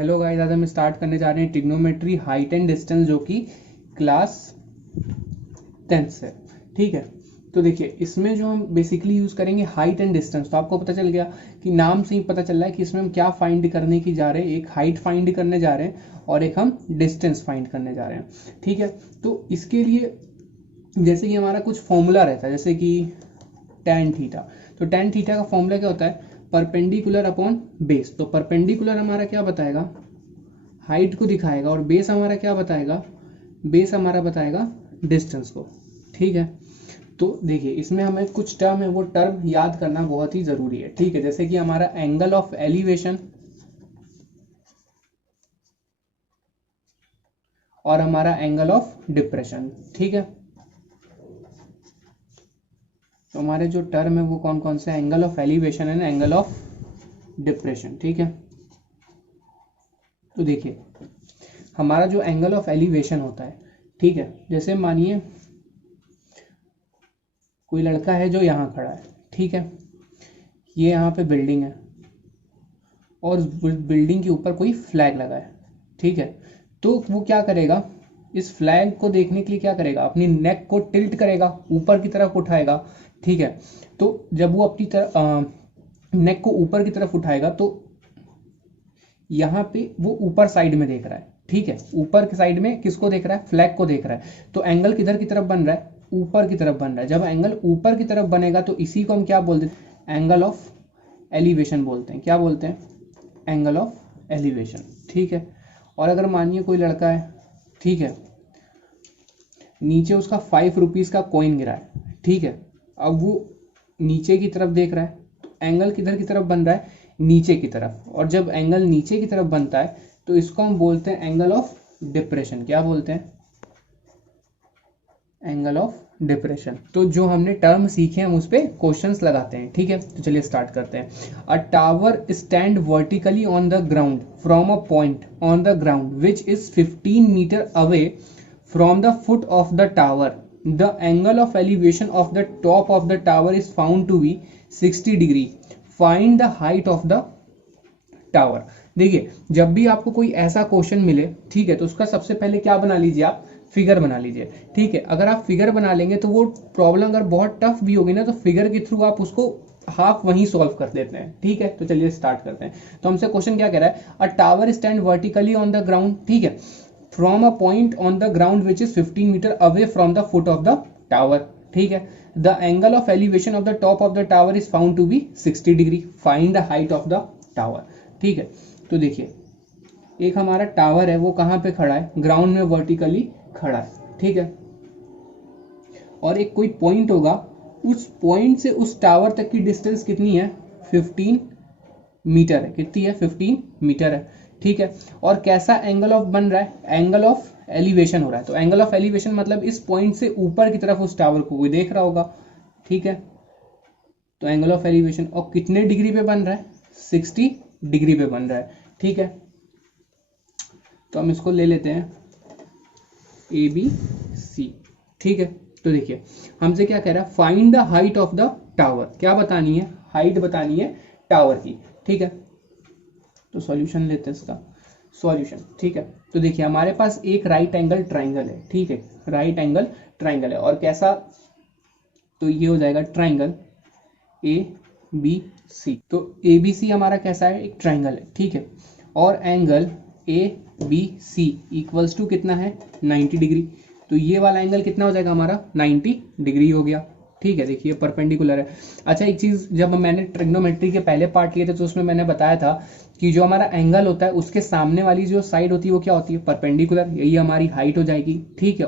Hello guys, आज हम start करने जा रहे हैं ट्रिग्नोमेट्री हाइट एंड डिस्टेंस, जो कि क्लास 10th से। ठीक है, तो देखिए इसमें जो हम बेसिकली यूज करेंगे हाइट एंड डिस्टेंस। तो आपको पता चल गया कि नाम से ही पता चल रहा है कि इसमें हम क्या फाइंड करने की जा रहे हैं। एक हाइट फाइंड करने जा रहे हैं और एक हम डिस्टेंस फाइंड करने जा रहे हैं। ठीक है, तो इसके लिए जैसे कि हमारा कुछ फॉर्मूला रहता है, जैसे कि tan थीटा। तो tan थीटा का फॉर्मूला क्या होता है? Perpendicular upon base. तो परपेंडिकुलर हमारा क्या बताएगा? हाइट को दिखाएगा, और बेस हमारा क्या बताएगा? बेस हमारा बताएगा डिस्टेंस को। ठीक है, तो देखिए इसमें हमें कुछ टर्म है, वो टर्म याद करना बहुत ही जरूरी है। ठीक है, जैसे कि हमारा एंगल ऑफ एलिवेशन और हमारा एंगल ऑफ डिप्रेशन। ठीक है, तो हमारे जो टर्म है वो कौन कौन से? Angle of elevation and angle of depression. ठीक है, तो देखिए हमारा जो एंगल ऑफ एलिवेशन होता है, ठीक है, जैसे मानिए कोई लड़का है जो यहाँ खड़ा है। ठीक है, ये यहाँ पे बिल्डिंग है और बिल्डिंग के ऊपर कोई फ्लैग लगा है। ठीक है, तो वो क्या करेगा? इस फ्लैग को देखने के लिए क्या करेगा? अपनी नेक को टिल्ट करेगा, ऊपर की तरफ उठाएगा। ठीक है, तो जब वो अपनी नेक को ऊपर की तरफ उठाएगा तो यहाँ पे वो ऊपर साइड में देख रहा है। ठीक है, ऊपर की साइड में किसको देख रहा है? फ्लैग को देख रहा है। तो एंगल किधर की तरफ बन रहा है? ऊपर की तरफ बन रहा है। जब एंगल ऊपर की तरफ बनेगा तो इसी को हम क्या बोलते हैं? एंगल ऑफ एलिवेशन बोलते हैं। क्या बोलते हैं? Angle of elevation. ठीक है, और अगर मानिए कोई लड़का है, ठीक है, नीचे उसका 5 रुपीज का कॉइन गिरा है। ठीक है, अब वो नीचे की तरफ देख रहा है, तो एंगल किधर की तरफ बन रहा है? नीचे की तरफ। और जब एंगल नीचे की तरफ बनता है तो इसको हम बोलते हैं एंगल ऑफ डिप्रेशन। क्या बोलते हैं? Angle of depression. तो जो हमने टर्म सीखे हम उस पर क्वेश्चंस लगाते हैं। ठीक है, तो चलिए स्टार्ट करते हैं। A tower stand vertically on the ground from a point on the ground which is 15 metre away from the foot of the tower. The angle of elevation of the top of the tower is found to be 60 degree. Find the height of the tower. देखिए जब भी आपको कोई ऐसा question मिले, ठीक है, तो उसका सबसे पहले क्या बना लीजिए? आप फिगर बना लीजिए। ठीक है, अगर आप फिगर बना लेंगे तो वो प्रॉब्लम अगर बहुत टफ भी होगी ना, तो फिगर के थ्रू आप उसको हाफ वहीं सॉल्व कर देते हैं। ठीक है, तो चलिए स्टार्ट करते हैं। तो हमसे क्वेश्चन क्या कह रहा है? A tower stand vertically on the ground, ठीक है, from a point on the ground which is 15 metre away from the foot of the tower. ठीक है, the angle of elevation of the top of the tower is found to be 60 degree. Find the height of the tower. ठीक है, तो देखिए एक हमारा tower है, वो कहाँ पे खड़ा है? ग्राउंड में वर्टिकली खड़ा है। ठीक है, और एक कोई पॉइंट होगा, उस पॉइंट से उस टावर तक की डिस्टेंस कितनी है? 15 मीटर है। कितनी है? 15 मीटर है। ठीक है, और कैसा एंगल ऑफ बन रहा है? एंगल ऑफ एलिवेशन हो रहा है। तो एंगल ऑफ एलिवेशन मतलब इस पॉइंट से ऊपर की तरफ उस टावर को कोई देख रहा होगा। ठीक है, तो एंगल ऑफ एलिवेशन, और कितने डिग्री पे बन रहा है? 60 डिग्री पे बन रहा है। ठीक है, तो हम इसको ले लेते हैं ABC। ठीक है, तो देखिए हमसे क्या कह रहा है? Find the height of the tower. क्या बतानी है? हाइट बतानी है टावर की। ठीक है, तो सॉल्यूशन लेते हैं इसका। सॉल्यूशन, ठीक है, तो देखिए हमारे पास एक राइट एंगल ट्राइंगल है। ठीक है, राइट एंगल ट्राइंगल है, और कैसा? तो ये हो जाएगा ट्राइंगल ABC। तो ABC हमारा कैसा है? एक ट्राइंगल है। ठीक है, और एंगल ABC इक्वल्स टू कितना है? 90 डिग्री। तो ये वाला एंगल कितना हो जाएगा हमारा? 90 डिग्री हो गया। ठीक है, देखिए परपेंडिकुलर है। अच्छा, एक चीज, जब मैंने ट्रिग्नोमेट्री के पहले पार्ट लिए थे तो उसमें मैंने बताया था कि जो हमारा एंगल होता है उसके सामने वाली जो साइड होती है वो क्या होती है? परपेंडिकुलर। यही हमारी हाइट हो जाएगी। ठीक है,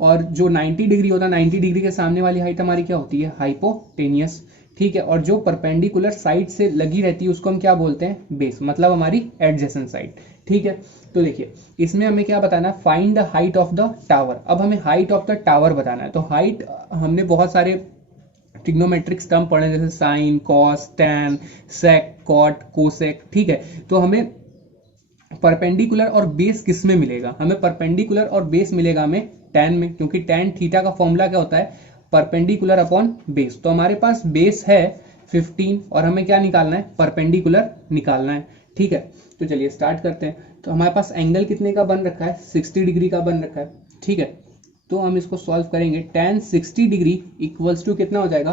और जो 90 डिग्री होता है, 90 डिग्री के सामने वाली हाइट हमारी क्या होती है? हाइपोटेनियस। ठीक है, और जो परपेंडिकुलर साइड से लगी रहती है उसको हम क्या बोलते हैं? बेस, मतलब हमारी एडजेसेंट साइड। ठीक है, तो देखिए इसमें हमें क्या बताना है? Find the height of the tower. अब हमें हाइट ऑफ द टावर बताना है। तो हाइट, हमने बहुत सारे ट्रिग्नोमेट्रिक्स टर्म पढ़े, जैसे साइन, कॉस, टैन, सेक, कॉट, कोसेक। ठीक है, तो हमें परपेंडिकुलर और बेस किस में मिलेगा? हमें परपेंडिकुलर और बेस मिलेगा हमें टैन में, क्योंकि टैन थीटा का फॉर्मूला क्या होता है? Perpendicular upon base. तो हमारे पास बेस है 15 और हमें क्या निकालना है? परपेंडिकुलर निकालना है। ठीक है, तो चलिए स्टार्ट करते हैं। तो हमारे पास एंगल कितने का बन रखा है, 60 डिग्री का बन रखा है, ठीक है। तो हम इसको सॉल्व करेंगे, tan 60 डिग्री इक्वल्स टू कितना हो जाएगा,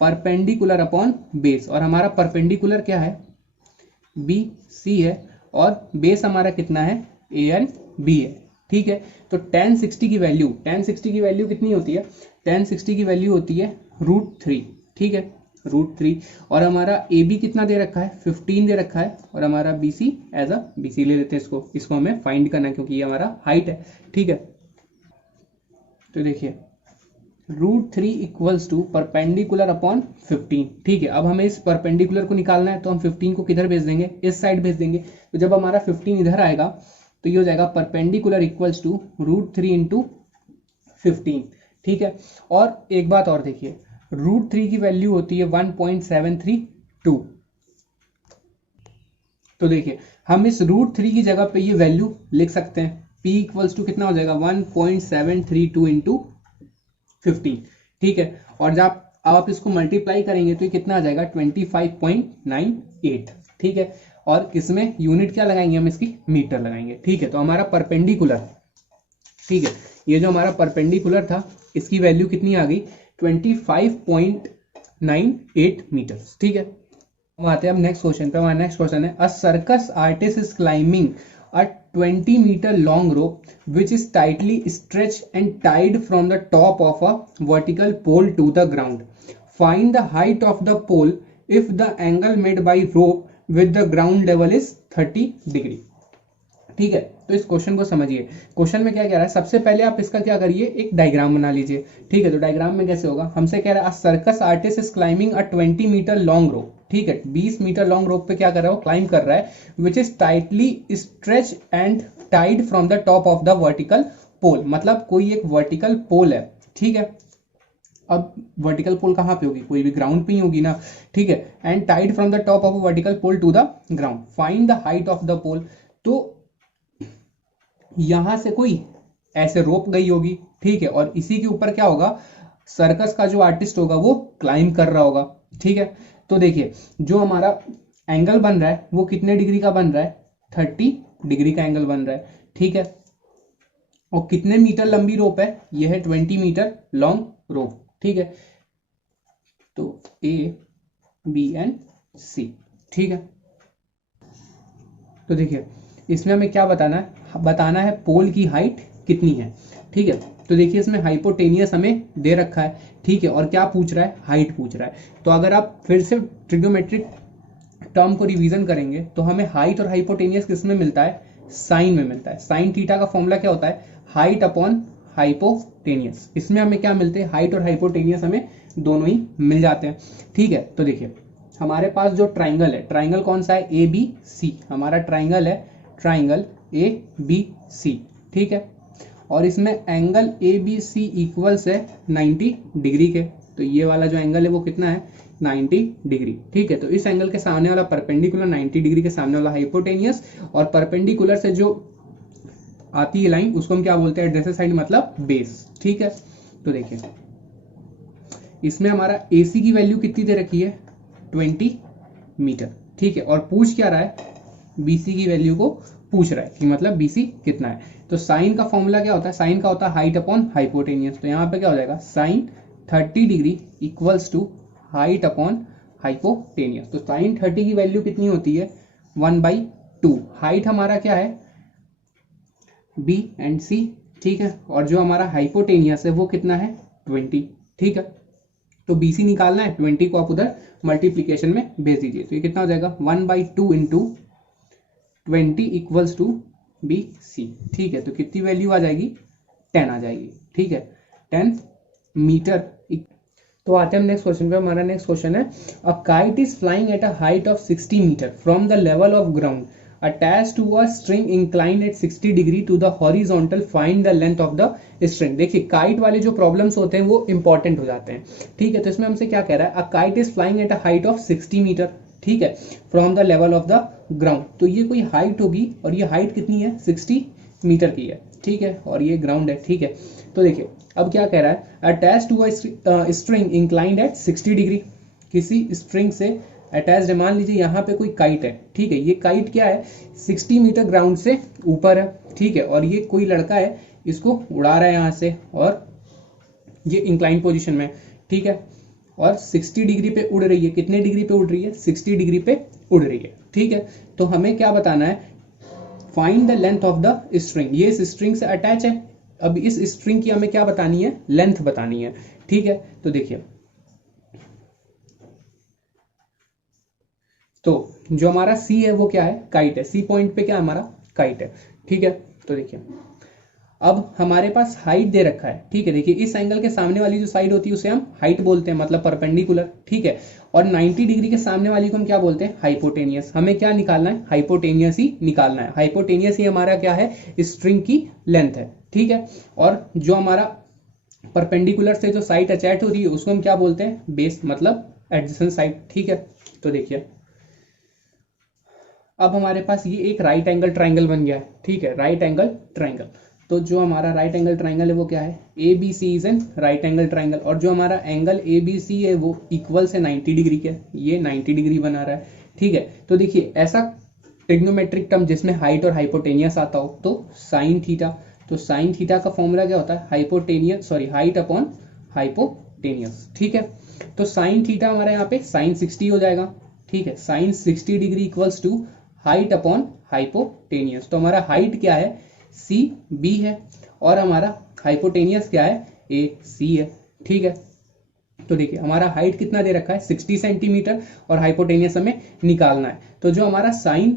परपेंडिकुलर अपॉन बेस, और हमारा परपेंडिकुलर क्या है, बी सी है, और बेस हमारा कितना है, ए एंड बी है, ठीक है। तो tan 60 की वैल्यू कितनी होती है, tan 60 की वैल्यू होती है √3, ठीक है, √3। और हमारा ए बी कितना दे रखा है, 15 दे रखा है, और हमारा B C as a B C ले लेते हैं इसको हमें फाइंड करना है क्योंकि ये हमारा हाइट है, ठीक है। तो देखिए √3 इक्वल्स टू परपेंडिकुलर अपॉन 15, ठीक है। अब हमें इस परपेंडिकुलर को निकालना है, तो हम 15 को किधर भेज देंगे, इस साइड भेज देंगे। तो जब हमारा 15 इधर आएगा तो ये हो जाएगा परपेंडिकुलर इक्वल्स टू √3 इंटू 15, ठीक है। और एक बात और देखिए, √3 की वैल्यू होती है 1.732। तो देखिए हम इस √3 की जगह पे ये वैल्यू लिख सकते हैं, p इक्वल्स टू कितना हो जाएगा 1.732 इंटू 15, ठीक है। और जब आप इसको मल्टीप्लाई करेंगे तो ये कितना आ जाएगा 25.98, ठीक है। और किसमें यूनिट क्या लगाएंगे, हम इसकी मीटर लगाएंगे, ठीक है। तो हमारा परपेंडिकुलर, ठीक है, ये जो हमारा परपेंडिकुलर था इसकी वैल्यू कितनी आ गई 25.98 मीटर, ठीक है। हम आते हैं अब नेक्स्ट क्वेश्चन पे। हमारा नेक्स्ट क्वेश्चन है, अ circus artist is climbing a 20 meter long rope which is tightly stretched and tied from the top of a vertical pole to the ground. Find the height of the pole if the angle made by rope with the ground level is 30 degree, ठीक है। तो इस question को समझिए, question में क्या कह रहा है, सबसे पहले आप इसका क्या करिए, एक डायग्राम बना लीजिए, ठीक है। तो डायग्राम में कैसे होगा, हमसे कह रहा है circus artist is climbing a 20 metre long rope, ठीक है, 20 मीटर लॉन्ग रोप पे क्या कर रहा है, क्लाइंब कर रहा है, which is tightly stretch and tied from the top of the vertical pole, मतलब कोई एक वर्टिकल पोल है, ठीक है। अब वर्टिकल पोल कहाँ पे होगी, कोई भी ग्राउंड पे ही होगी ना, ठीक है। And tied from the top of a vertical pole to the ground, find the height of the pole. तो यहां से कोई ऐसे रोप गई होगी, ठीक है, और इसी के ऊपर क्या होगा, सर्कस का जो आर्टिस्ट होगा वो क्लाइंब कर रहा होगा, ठीक है। तो देखिए जो हमारा एंगल बन रहा है वो कितने डिग्री का बन रहा है, 30 डिग्री का एंगल बन रहा है, ठीक है। और कितने मीटर लंबी रोप है, यह है 20 मीटर लॉन्ग रोप, ठीक है। तो ए बी एंड सी, ठीक है। तो देखिए इसमें हमें क्या बताना है पोल की हाइट कितनी है, ठीक है। तो देखिए इसमें हाइपोटेनियस हमें दे रखा है, ठीक है, और क्या पूछ रहा है, हाइट पूछ रहा है। तो अगर आप फिर से ट्रिग्नोमेट्रिक टर्म को रिवीजन करेंगे तो हमें हाइट और हाइपोटेनियस किसमें मिलता है, साइन में मिलता है। साइन थीटा का फॉर्मूला क्या होता है, हाइट अपॉन हाइपोटेनियस। इसमें हमें क्या मिलते हैं, हाइट और हाइपोटेनियस हमें दोनों ही मिल जाते हैं, ठीक है। तो देखिए हमारे पास जो ट्राइंगल है, ट्राइंगल कौन सा है, ए बी सी, हमारा ट्राइंगल है ट्राइंगल ए बी सी, ठीक है। और इसमें angle A B C equals है 90 डिग्री के। तो ये वाला जो एंगल है वो कितना है, 90 डिग्री, ठीक है। तो इस एंगल के सामने वाला परपेंडिकुलर, 90 डिग्री के सामने वाला हाइपोटेनियस, और परपेंडिकुलर से जो आती है लाइन उसको हम क्या बोलते हैं, एडजेसेंट साइड मतलब बेस, ठीक है। तो देखिए इसमें हमारा AC की वैल्यू कितनी दे रखी है, 20 मीटर, ठीक है। और पूछ क्या रहा है, BC की वैल्यू को पूछ रहा है कि मतलब BC कितना है। तो साइन का फॉर्मूला क्या होता है, साइन का होता है हाइट अपॉन हाइपोटेनियस। तो यहाँ पे क्या हो जाएगा, sine 30 degree equals to height upon hypotenuse. तो साइन 30 की वैल्यू कितनी होती है, 1/2। हाइट हमारा क्या है, B एंड C, ठीक है। और जो हमारा हाइपोटेनियस है वो कितना है, 20, ठीक है। तो BC निकालना है, 20 को आप उधर मल्टीप्लीकेशन में भेज दीजिए। तो ये कितना हो जाएगा, 1/2 इंटू 20 इक्वल्स टू BC, ठीक है। तो कितनी वैल्यू आ जाएगी, 10 आ जाएगी, ठीक है, 10 मीटर। तो आते हैं हम नेक्स्ट क्वेश्चन पे। हमारा नेक्स्ट क्वेश्चन है, a kite is flying at a height of 60 metre from the level of ground attached to a string inclined at 60 degree to the horizontal, find the length of the string। देखिए kite वाले जो problems होते हैं वो important हो जाते हैं, ठीक है। तो इसमें हमसे क्या कह रहा है, a kite is flying at a height of 60 metre, ठीक है, from the level of the ground. तो ये कोई हाइट होगी और ये हाइट कितनी है, 60 मीटर की है, ठीक है, और ये ग्राउंड है, ठीक है। तो देखिए अब क्या कह रहा है, attach to a string inclined at 60 degree, किसी स्ट्रिंग से अटैच्ड है, मान लीजिए यहाँ पे कोई काइट है, ठीक है, ये काइट क्या है 60 मीटर ग्राउंड से ऊपर है, ठीक है, और ये कोई लड़का है इसको उड़ा रहा है यहाँ से, और ये इंक्लाइन पोजीशन में, ठीक है, और 60 डिग्री पे उड़ रही है, कितने डिग्री पे उड़ रही है 60 डिग्री पे उड़ रही है, ठीक है। तो हमें क्या बताना है, find the length of the string, ये इस स्ट्रिंग से अटैच है, अब इस स्ट्रिंग की हमें क्या बतानी है, लेंथ बतानी है, ठीक है। तो देखिए, तो जो हमारा सी है वो क्या है, काइट है, सी पॉइंट पे क्या हमारा काइट है, ठीक है। तो देखिए अब हमारे पास हाइट दे रखा है, ठीक है, देखिए इस एंगल के सामने वाली जो साइड होती है उसे हम हाइट बोलते हैं, मतलब परपेंडिकुलर, ठीक है, और 90 डिग्री के सामने वाली को हम क्या बोलते हैं, हाइपोटेनियस। हमें क्या निकालना है, हाइपोटेनियस ही निकालना है, हाइपोटेनियस ही हमारा क्या है, स्ट्रिंग की लेंथ है, ठीक है। और जो हमारा परपेंडिकुलर से जो साइड अटैच हो रही है उसको हम क्या बोलते हैं, बेस, मतलब एडजेसेंट साइड, ठीक है। तो देखिए अब हमारे पास ये एक राइट एंगल ट्राइंगल बन गया है, ठीक है, राइट एंगल ट्राइंगल। तो जो हमारा राइट एंगल ट्राइंगल है वो क्या है, A B C is an right angle triangle, और जो हमारा एंगल ए बी सी है वो इक्वल से 90 डिग्री के, ये 90 डिग्री बना रहा है, ठीक है। तो देखिए ऐसा ट्रिग्नोमेट्रिक टर्म जिसमें हाइट और हाइपोटेनियस आता हो तो साइन थीटा, तो साइन थीटा का फॉर्मूला क्या होता है, hypotenuse sorry height upon hypotenuse, ठीक है। तो साइन थीटा हमारा यहाँ पे साइन 60 हो जाएगा, ठीक है, sine 60 degree equals to height upon hypotenuse. तो हमारा हाइट क्या है, सी बी है, और हमारा हाइपोटेनियस क्या है, ए सी है, ठीक है। तो देखिए हमारा हाइट कितना दे रखा है 60 सेंटीमीटर, और हाइपोटेनियस हमें निकालना है। तो जो हमारा साइन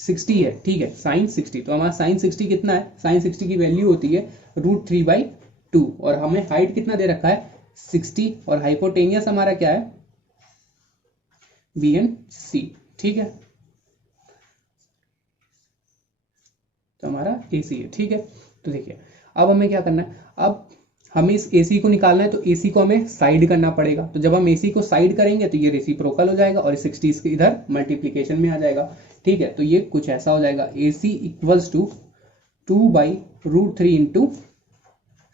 60 है, ठीक है, साइन 60, तो हमारा साइन 60 कितना है, साइन 60 की वैल्यू होती है √3/2, और हमें हाइट कितना दे रखा है 60, और हाइपोटेनियस हमारा क्या है बी एन सी, ठीक है, तो हमारा AC है, ठीक है। तो देखिए अब हमें क्या करना है, अब हमें इस AC को निकालना है, तो AC को हमें साइड करना पड़ेगा, तो जब हम AC को साइड करेंगे तो ये रेसिप्रोकल हो जाएगा और 60 इसके इधर मल्टीप्लीकेशन में आ जाएगा, ठीक है। तो ये कुछ ऐसा हो जाएगा, AC इक्वल्स टू 2/√3 इंटू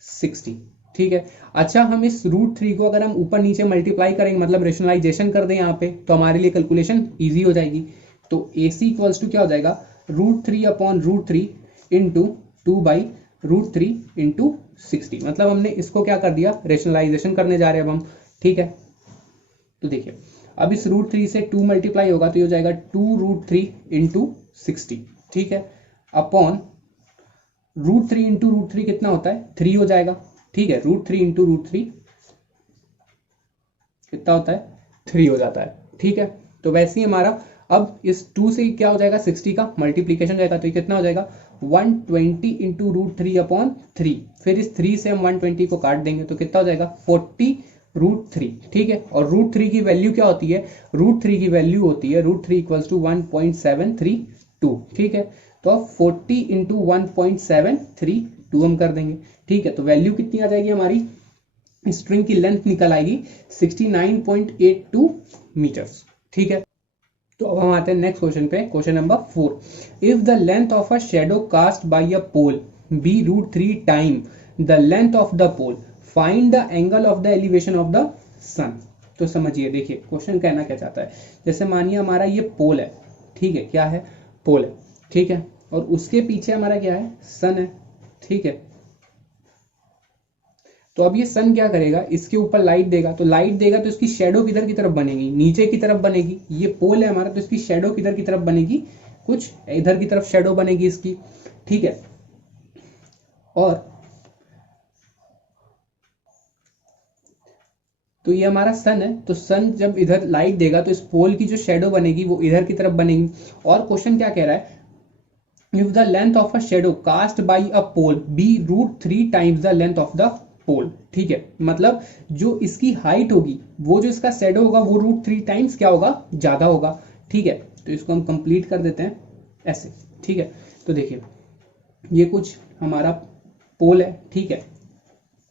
60, ठीक है। अच्छा हम इस √3 को अगर हम ऊपर नीचे मल्टीप्लाई करेंगे, मतलब रेशनलाइजेशन कर दें यहाँ पे, तो हमारे लिए कैलकुलेशन ईजी हो जाएगी। तो AC इक्वल्स टू क्या हो जाएगा, √3/√3 इंटू 2/√3 इंटू 60, मतलब हमने इसको क्या कर दिया, रेशनलाइजेशन करने जा रहे हैं अब हम, ठीक है। तो देखिए अब इस √3 से 2 मल्टीप्लाई होगा तो ये हो जाएगा 2√3 इंटू 60, ठीक है, अपॉन √3 इंटू √3 कितना होता है 3 हो जाएगा, ठीक है, √3 इंटू √3 कितना होता है 3 हो जाता है, ठीक है। तो वैसे ही हमारा अब इस 2 से क्या हो जाएगा 60 का मल्टीप्लीकेशन जाएगा, तो ये कितना हो जाएगा 120 इंटू √3/3, फिर इस 3 से हम 120 को काट देंगे तो कितना हो जाएगा 40√3, ठीक है। और √3 की वैल्यू क्या होती है, √3 की वैल्यू होती है √3 इक्वल्स टू 1.732, ठीक है। तो अब 40 इंटू 1.732 हम कर देंगे, ठीक है। तो वैल्यू कितनी आ जाएगी हमारी, स्ट्रिंग की लेंथ निकल आएगी 69.82 मीटर्स, ठीक है। तो अब हम आते हैं नेक्स्ट क्वेश्चन पे, question number 4। If the length of a shadow cast by a pole be √3 time the length of the pole, find the angle of the elevation of the sun. तो समझिए, देखिए क्वेश्चन कहना क्या चाहता है, जैसे मानिए हमारा ये पोल है, ठीक है, क्या है पोल है, ठीक है, और उसके पीछे हमारा क्या है सन है, ठीक है। तो अब ये सन क्या करेगा, इसके ऊपर लाइट देगा, तो लाइट देगा तो इसकी शेडो किधर की तरफ बनेगी, नीचे की तरफ बनेगी। ये पोल है हमारा, तो इसकी शेडो किधर की तरफ बनेगी, कुछ इधर की तरफ शेडो बनेगी इसकी, ठीक है। और तो ये हमारा सन है, तो सन जब इधर लाइट देगा तो इस पोल की जो शेडो बनेगी वो इधर की तरफ बनेगी। और क्वेश्चन क्या कह रहा है, if the length of a shadow cast by a pole be √3 times the length of the pole, ठीक है, मतलब जो इसकी हाइट होगी, वो जो इसका शेडो होगा वो √3 टाइम्स क्या होगा, ज्यादा होगा, ठीक है। तो इसको हम कंप्लीट कर देते हैं ऐसे, ठीक है। तो देखिए ये कुछ हमारा पोल है, ठीक है,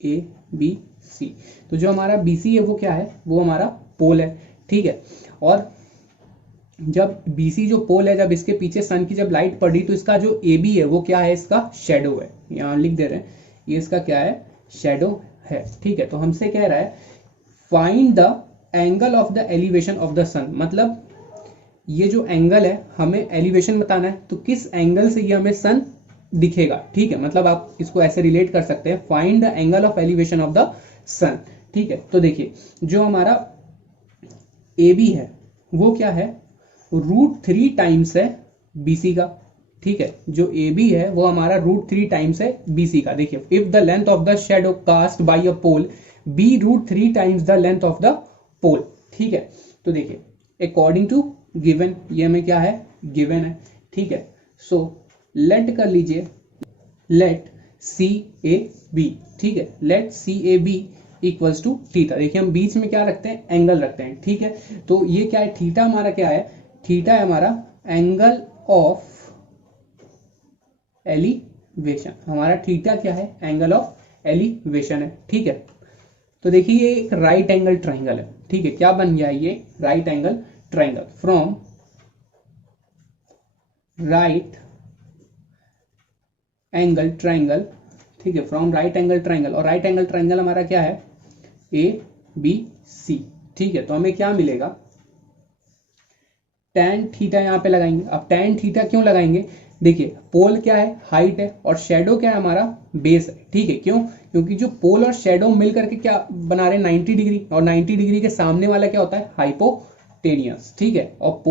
ABC, तो जो हमारा BC है वो क्या है, वो हमारा पोल है, ठीक है। और जब BC जो पोल है, जब इसके पीछे सन की जब लाइट पड़ी तो इसका जो AB है वो क्या है, इसका शेडो है, यहाँ लिख दे रहे हैं, ये इसका क्या है शेडो है, ठीक है। तो हमसे कह रहा है find the angle of the elevation of the sun, मतलब ये जो एंगल है हमें एलिवेशन बताना है, तो किस एंगल से ये हमें सन दिखेगा, ठीक है। मतलब आप इसको ऐसे रिलेट कर सकते हैं, find the angle of elevation of the sun, ठीक है। तो देखिए जो हमारा ए बी है वो क्या है, √3 टाइम्स है BC का, ठीक है। जो ए बी है वो हमारा √3 टाइम्स है BC का। देखिए if the length of the shadow cast by a pole be √3 times the length of the pole, ठीक है। तो देखिए अकॉर्डिंग टू गिवन, ये हमें क्या है, गिवन है, ठीक है। सो लेट कर लीजिए, लेट CAB, ठीक है, let CAB equals to theta. देखिए हम बीच में क्या रखते हैं, एंगल रखते हैं, ठीक है। तो ये क्या है, थीटा हमारा क्या है, थीटा है हमारा एंगल ऑफ एलिवेशन, हमारा थीटा क्या है, एंगल ऑफ एलिवेशन है, ठीक है। तो देखिए ये एक राइट एंगल ट्राइंगल है, ठीक है। क्या बन गया ये right angle triangle, from right angle triangle, ठीक है, फ्रॉम राइट एंगल ट्राइंगल। और राइट एंगल ट्राइंगल हमारा क्या है, ABC, ठीक है। तो हमें क्या मिलेगा, tan थीटा यहाँ पे लगाएंगे। अब tan थीटा क्यों लगाएंगे, देखिए पोल क्या है, हाइट है, और शेडो क्या है, हमारा बेस है, ठीक है। क्यों, क्योंकि जो पोल और शेडो मिल करके क्या बना रहे हैं, 90 डिग्री, और 90 डिग्री के सामने वाला क्या होता है, हाइपोटेनियस, ठीक है। और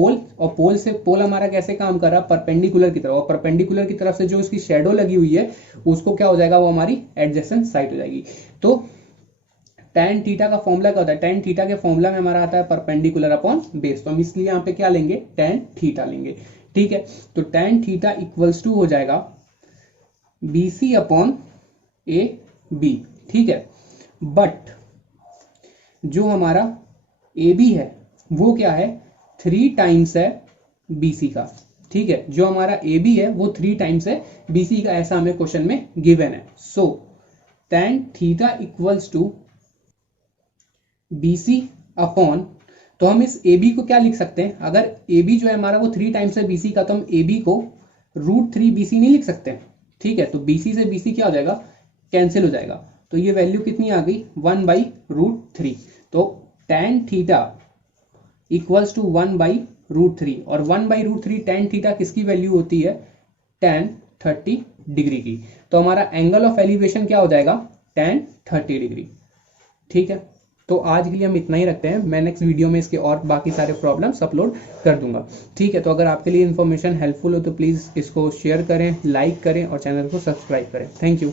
पोल से पोल हमारा कैसे काम कर रहा है, परपेंडिकुलर की तरफ, और परपेंडिकुलर की तरफ से जो उसकी शेडो लगी हुई है उसको क्या हो जाएगा, वो हमारी एडजेसेंट साइड हो जाएगी। तो tan थीटा का फॉर्मूला क्या होता है, tan थीटा के फॉर्मूला में हमारा आता है परपेंडिकुलर अपॉन बेस, तो हम इसलिए यहाँ पे क्या लेंगे, tan थीटा लेंगे, ठीक है। तो tan थीटा इक्वल्स टू हो जाएगा BC अपॉन AB, ठीक है। बट जो हमारा AB है वो क्या है, 3 टाइम्स है BC का, ठीक है। जो हमारा AB है वो 3 टाइम्स है BC का, ऐसा हमें क्वेश्चन में गिवन है। So tan theta equals to BC upon, तो हम इस AB को क्या लिख सकते हैं, अगर AB जो है हमारा वो 3 टाइम्स है BC का, तो हम AB को √3 BC नहीं लिख सकते, ठीक है। तो BC से BC क्या हो जाएगा, कैंसिल हो जाएगा, तो ये वैल्यू कितनी आ गई, 1/√3। तो tan थीटा इक्वल्स टू 1/√3, और 1/√3 tan थीटा किसकी वैल्यू होती है, tan 30 डिग्री की। तो हमारा एंगल ऑफ एलिवेशन क्या हो जाएगा, tan 30 डिग्री, ठीक है। तो आज के लिए हम इतना ही रखते हैं, मैं नेक्स्ट वीडियो में इसके और बाकी सारे प्रॉब्लम्स अपलोड कर दूंगा, ठीक है। तो अगर आपके लिए इन्फॉर्मेशन हेल्पफुल हो तो प्लीज़ इसको शेयर करें, लाइक करें और चैनल को सब्सक्राइब करें। Thank you.